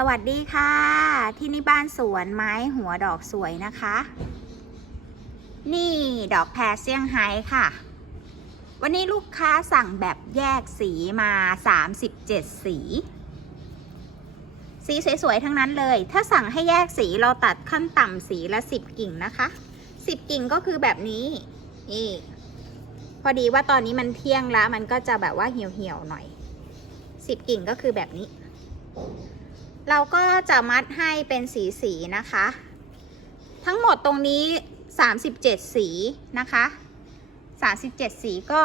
สวัสดีค่ะ ที่นี่บ้านสวนไม้หัวดอกสวยนะคะ นี่ดอกแพรเซี่ยงไฮ้ค่ะ วันนี้ลูกค้าสั่งแบบแยกสีมา 37 สี สีสวยๆทั้งนั้นเลย ถ้าสั่งให้แยกสีเราตัดขั้นต่ำสีละ 10 กิ่งนะคะ 10 กิ่งก็คือแบบนี้ นี่ พอดีว่าตอนนี้มันเที่ยงแล้วมันก็จะแบบว่าเหี่ยวๆหน่อย 10 กิ่งก็คือแบบนี้ เราก็จะมัดให้เป็นสีสีนะคะ ทั้งหมดตรงนี้ 37 สีนะคะ 37 สีก็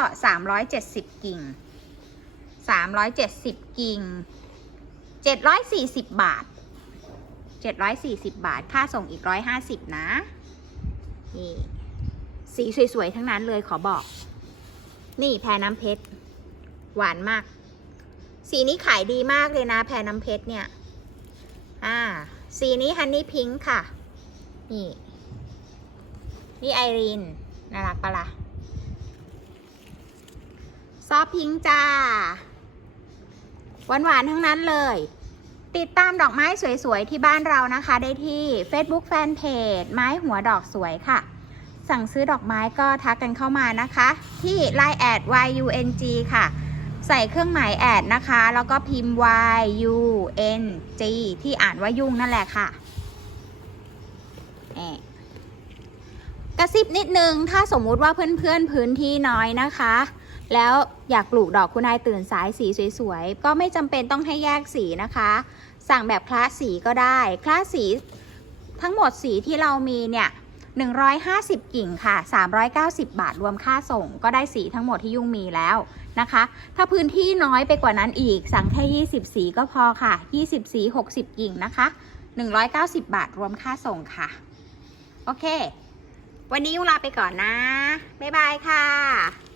370 กิ่ง 370 กิ่ง 740 บาท 740 บาท ค่าส่งอีก 150 นะนี่สีสวย ๆ ทั้งนั้นเลยขอบอก นี่แพรน้ำเพชร หวานมาก สีนี้ขายดีมากเลยนะ แพรน้ำเพชรเนี่ย อ่า สีนี้ฮันนี่พิงค์ค่ะ นี่ นี่ไอรีน น่ารักปะละ่ะ ซอฟพิงค์จ้า หวาน ๆ ทั้งนั้นเลย ติดตามดอกไม้สวย ๆ ที่บ้านเรานะคะ ได้ที่ Facebook Fanpage ไม้หัวดอกสวยค่ะสั่งซื้อดอกไม้ก็ทักกันเข้ามานะคะ ที่ Line แอด YUNG ค่ะ ใส่เครื่องหมายแอดนะคะ แล้วก็พิมพ์ Y U N G ที่อ่านว่ายุ่งนั่นแหละค่ะกระซิบนิดนึง ถ้าสมมุติว่าเพื่อนๆพื้นที่น้อยนะคะ แล้วอยากปลูกดอกคุณนายตื่นสายสีสวยๆ ก็ไม่จำเป็นต้องให้แยกสีนะคะ สั่งแบบคลาสสีก็ได้ คลาสสีทั้งหมดสีที่เรามีเนี่ย 150 กิ่งค่ะ 390 บาทรวมค่าส่ง ก็ได้สีทั้งหมดที่ยุ่งมีแล้วนะคะ ถ้าพื้นที่น้อยไปกว่านั้นอีก สั่งแค่ 20 สีก็พอค่ะ 20 สี 60 กิ่งนะคะ 190 บาทรวมค่าส่งค่ะ โอเค วันนี้ยุงลาไปก่อนนะ บ๊ายบายค่ะ